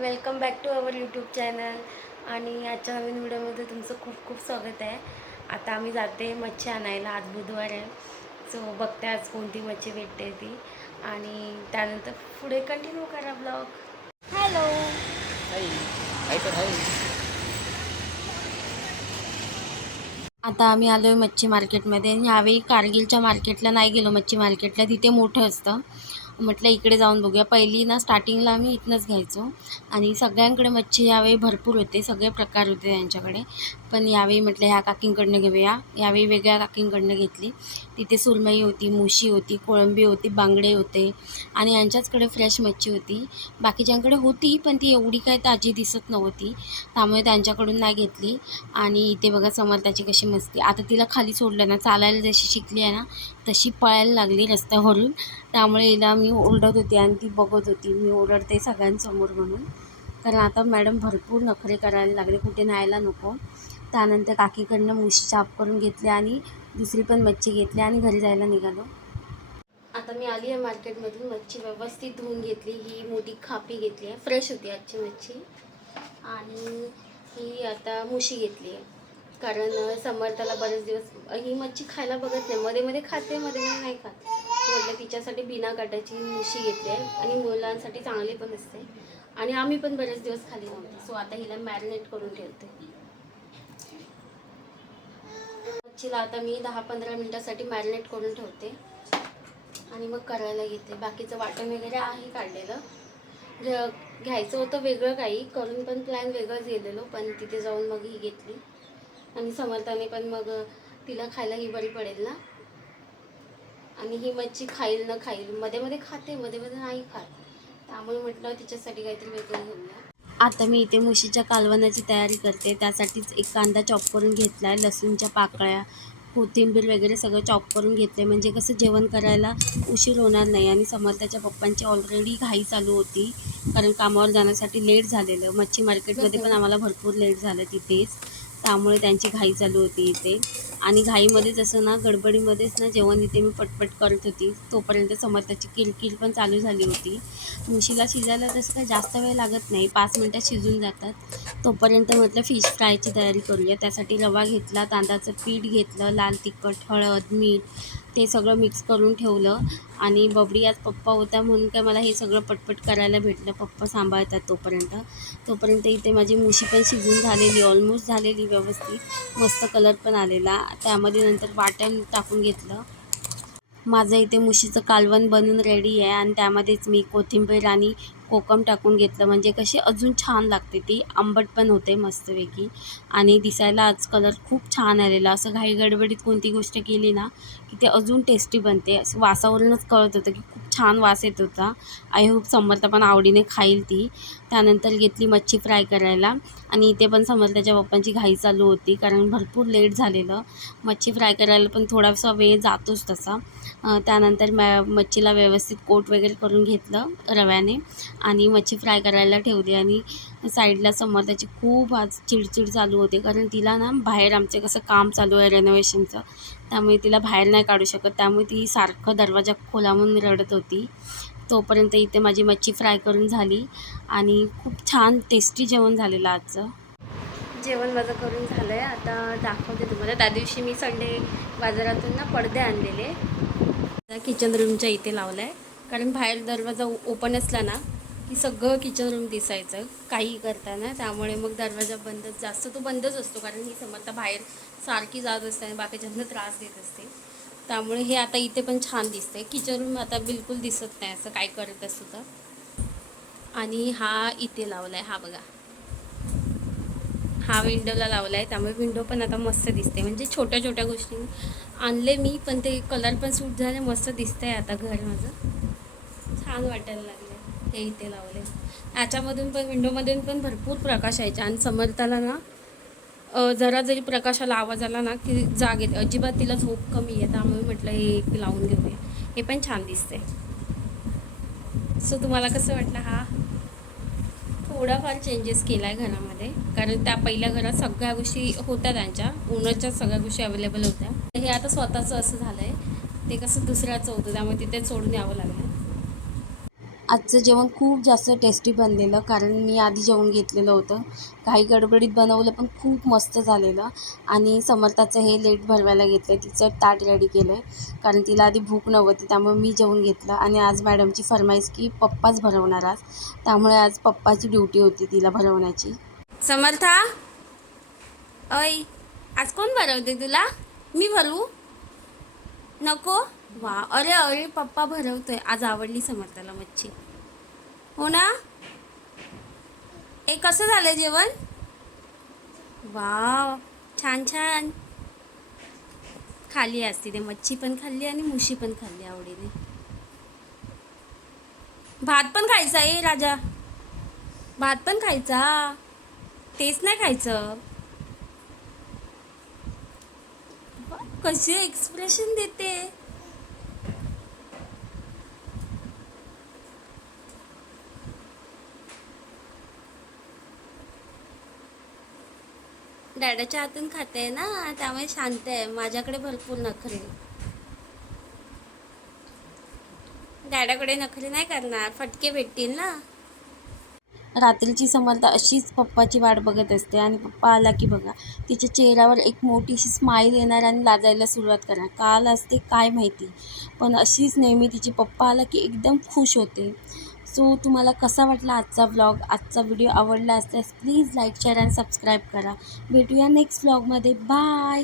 Welcome back to our YouTube channel. आणि आजच्या नवीन व्हिडिओमध्ये तुमचं खूप खूप स्वागत आहे. आता आम्ही जाते मच्छी आणायला आज बुधवार आहे. सो बघते आज कोणती मच्छी भेटते ती. आणि त्यानंतर पुढे कंटिन्यू करा ब्लॉग हॅलो आता आम्ही आलो आहे मच्छी मार्केटमध्ये यावेळी कारगिलच्या मार्केटला नाही गेलो. मच्छी मार्केटला तिथे मोठं असतं. म्हटलं इकडे जाऊन बघूया. पहिली ना स्टार्टिंगला आम्ही इथनंच घ्यायचो. आणि सगळ्यांकडे मच्छी यावेळी भरपूर होते. सगळे प्रकार होते त्यांच्याकडे. पण यावेळी म्हटलं ह्या काकींकडनं घेऊया. यावेळी वेगळ्या काकींकडनं घेतली. तिथे सुरमई होती मुशी होती कोळंबी होती बांगडे होते. आणि यांच्याचकडे फ्रेश मच्छी होती. बाकीच्यांकडे होती पण ती एवढी काय ताजी दिसत नव्हती. त्यामुळे त्यांच्याकडून नाही घेतली. आणि इथे बघा समर्थाची कशी मस्ती. आता तिला खाली सोडलं ना चालायला जशी शिकली आहे ना तशी पळायला लागली रस्त्यावरून. त्यामुळे हिला मी ओरडत होती आणि ती बघत होती. मी ओरडते सगळ्यांसमोर म्हणून. कारण आता मॅडम भरपूर नखरे करायला लागले. कुठे न्यायला नको. त्यानंतर काकीकडनं मुशी साफ करून घेतली आणि दुसरी पण मच्छी घेतली आणि घरी जायला निघालो. आता मी आली आहे मार्केटमधून. मच्छी व्यवस्थित धुवून घेतली. ही मोठी खापी घेतली आहे. फ्रेश होती आजची मच्छी. आणि ही आता मुशी घेतली आहे. कारण समर्थाला बरेच दिवस ही मच्छी खायला बघत नाही. मध्ये मध्ये खाते मध्ये मध्ये नाही खात. म्हटलं तिच्यासाठी बिना काटाची मुशी घेतली आहे आणि मुलांसाठी चांगली पण असते. आणि आम्ही पण बरेच दिवस खाली नव्हते. सो आता हिला मॅरिनेट करून ठेवते. मच्छीला आता मी दहा पंधरा मिनटासाठी मॅरिनेट करून ठेवते. आणि मग करायला घेते. बाकीचं वाटण वगैरे आहे काढलेलं. घ्या घ्यायचं होतं वेगळं काही. करून पण प्लॅन वेगळंच गेलेलो पण तिथे जाऊन मग ही घेतली. आणि समर्थाने पण मग तिला खायला ही बरी पडेल ना. आणि ही मच्छी खाईल ना खाईल मध्ये मध्ये खाते मध्ये मध्ये नाही खात. त्यामुळे म्हटलं तिच्यासाठी काहीतरी वेगळं घेऊया. आता मी इथे मुशीच्या कालवणाची तयारी करते. त्यासाठीच एक कांदा चॉप करून घेतला आहे लसूणच्या पाकळ्या कोथिंबीर वगैरे सगळं चॉप करून घेतलं म्हणजे कसं जेवण करायला उशीर होणार नाही आणि समर्थाच्या पप्पांची ऑलरेडी घाई चालू होती. कारण कामावर जाण्यासाठी लेट झालेलं. मच्छी मार्केटमध्ये पण आम्हाला भरपूर लेट झालं तिथेच. त्यामुळे त्यांची घाई चालू होती इथे. आणि घाईमध्येच असं ना गडबडीमध्येच ना जेवण इथे मी पटपट करत होती तोपर्यंत समर्थाची किलकिल पण चालू झाली होती. मुशीला शिजायला तसं काय जास्त वेळ लागत नाही पाच मिनटात शिजून जातात. तोपर्यंत म्हटलं फिश फ्रायची तयारी करूया. त्यासाठी रवा घेतला तांदळाचं पीठ घेतलं लाल तिखट हळद मीठ ते सगळं मिक्स करून ठेवलं. आणि बबडी आज पप्पा होता म्हणून काय मला हे सगळं पटपट करायला भेटलं. पप्पा सांभाळतात तोपर्यंत. तोपर्यंत इथे माझी मुशी पण शिजून झालेली ऑलमोस्ट झालेली व्यवस्थित. मस्त कलर पण आलेला. त्यामध्ये नंतर वाटण टाकून घेतलं. माझं इथे मुशीचं कालवण बनून रेडी आहे. आणि त्यामध्येच मी कोथिंबीर आणि कोकम टाकून घेतलं. म्हणजे कशी अजून छान लागते ती. आंबट पण होते मस्तपैकी. आणि दिसायला आज कलर खूप छान आलेला. असं घाई गडबडीत कोणती गोष्ट केली ना की ते अजून टेस्टी बनते. असं वासावरूनच कळत होतं की खूप छान वास येत होता. आय होप समर्थ पण आवडीने खाईल ती. त्यानंतर घेतली मच्छी फ्राय करायला. आणि इथे पण समर्थाच्या पप्पांची घाई चालू होती कारण भरपूर लेट झालेलं. मच्छी फ्राय करायला पण थोडासा वेळ जातोच तसा. त्यानंतर मॅ मच्छीला व्यवस्थित कोट वगैरे करून घेतलं रव्याने. आणि मच्छी फ्राय करायला ठेवली आणि साईडला समोर त्याची खूप आज चिडचिड चालू होते. कारण तिला ना बाहेर आमचे कसं काम चालू आहे रेनोव्हेशनचं त्यामुळे तिला बाहेर नाही काढू शकत. त्यामुळे ती सारखं दरवाजा खोला म्हणून रडत होती. तोपर्यंत इथे माझी मच्छी फ्राय करून झाली आणि खूप छान टेस्टी जेवण झालेलं आजचं. जेवण माझं करून झालं आहे आता दाखवते तुम्हाला. त्या दिवशी मी संडे बाजारातून ना पडदे आणलेले. किचन रूमच्या इथे लावला आहे कारण बाहेर दरवाजा ओपन असला ना की सगळं किचन रूम दिसायचं काही करताना. त्यामुळे मग दरवाजा बंदच जास्त तो बंदच असतो कारण ही समर्था बाहेर सारखी जात असते आणि बाकीच्यांना त्रास देत असते. त्यामुळे हे आता इथे पण छान दिसतंय. किचन रूम आता बिलकुल दिसत नाही असं काय करत असतो तर. आणि हा इथे लावला आहे हा बघा. हा विंडोला लावला आहे त्यामुळे विंडो पण आता मस्त दिसते म्हणजे छोट्या छोट्या गोष्टी आणले मी पण ते कलर पण सूट झाले मस्त दिसतंय आता घर माझं. छान वाटायला लागलं. ते इथे लावले. याच्यामधून पण विंडोमधून पण भरपूर प्रकाश यायचा. आणि समर्थाला ना जरा जरी प्रकाशाला आवाज आला ना की जाग येते अजिबात तिला झोप कमी आहे त्यामुळे म्हटलं हे लावून घेते हे पण छान दिसते सो तुम्हाला कसं वाटलं हा? थोडाफार चेंजेस केला आहे घरामध्ये. कारण त्या पहिल्या घरात सगळ्या गोष्टी होत्या त्यांच्या. ओनरच्या सगळ्या गोष्टी अवेलेबल होत्या. हे आता स्वतःचं असं झालं आहे ते कसं दुसऱ्याचं होतं त्यामुळे तिथे सोडून यावं लागलं. आजचं जेवण खूप जास्त टेस्टी बनलेलं कारण मी आधी जेवण घेतलेलं होतं. काही गडबडीत बनवलं पण खूप मस्त झालेलं. आणि समर्थाचं हे लेट भरवायला घेतलं आहे तिचं ताट रेडी केलं आहे कारण तिला आधी भूक नव्हती त्यामुळे मी जेवण घेतलं. आणि आज मॅडमची फरमाईश की पप्पाच भरवणार आज. त्यामुळे आज पप्पाची ड्युटी होती तिला भरवण्याची. समर्था? अय आज कोण भरवते तुला? मी भरवू नको? वा अरे अरे पप्पा भरवतोय. आज आवडली समर्थाला मच्छी. हो ना? ए कसं झालं जेवण? वा छान छान. खाली असते ते मच्छी पण खाल्ली आणि मुशी पण खाल्ली आवडीने. भात पण खायचा ए राजा. भात पण खायचा. तेच नाही खायचं वा, कसे एक्सप्रेशन देते? डॅडाच्या हातून खाते ना त्यामुळे शांत आहे. माझ्याकडे भरपूर नखरे. डॅडाकडे नखरे नाही करणार. फटके भेटतील ना? रात्रीची समर्था अशीच पप्पाची वाट बघत असते आणि पप्पा आला की बघा तिच्या चेहऱ्यावर एक मोठीशी स्माईल येणार आणि लाजायला सुरुवात करणार. काल असते काय माहिती पण अशीच नेहमी तिची पप्पा आला की एकदम खुश होते. सो तुम्हाला कसा वाटला आजचा व्लॉग आजचा व्हिडिओ आवडला असल्यास प्लीज लाईक शेअर आणि सबस्क्राईब करा. भेटूया नेक्स्ट व्लॉगमध्ये बाय